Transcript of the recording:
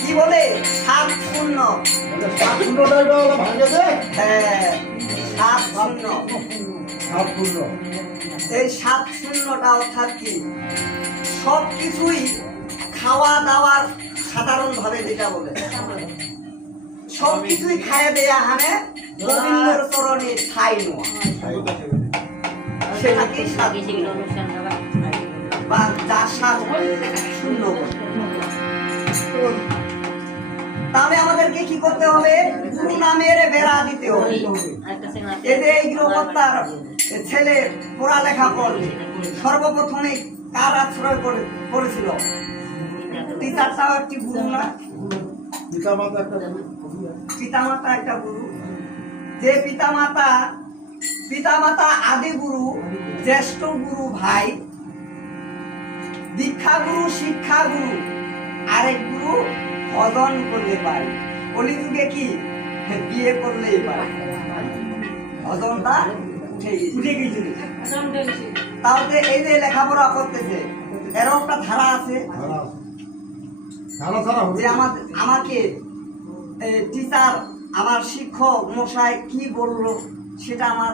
কি বলে 7 শূন্য। হ্যাঁ 7 শূন্য। এই 7 শূন্যটা অর্থাৎ কি সবকিছুই খাওয়া দাওয়ার সাধারণ ভাবে যেটা বলে সবকিছুই খাইয়ে দেয়া হানে গোবিন্দর চরণে ঠাই নোয়া সেটাকে বা যা 7 শূন্য বলে। তাহলে আমাদেরকে কি করতে হবে গুরু নামের বেড়া দিতে হবে। এদের এই গৃহকর্তার ছেলে পড়ালেখা করবে সর্বপ্রথমে কার আশ্রয় করেছিল টিচারটাও একটি গুরু না পিতামাতা একটা গুরু যে পিতামাতা আদি গুরু জ্যেষ্ঠ গুরু ভাই দীক্ষা গুরু শিক্ষা গুরু আরেক গুরু ভজন করলে পারে কলিযুগে কি বিয়ে করলেই পারে ভজনটা উঠে গেছে তাহলে এই যে লেখাপড়া করতেছে এরও একটা ধারা আছে যে আমাকে টিচার আমার শিক্ষক মশাই কি বললো সেটা আমার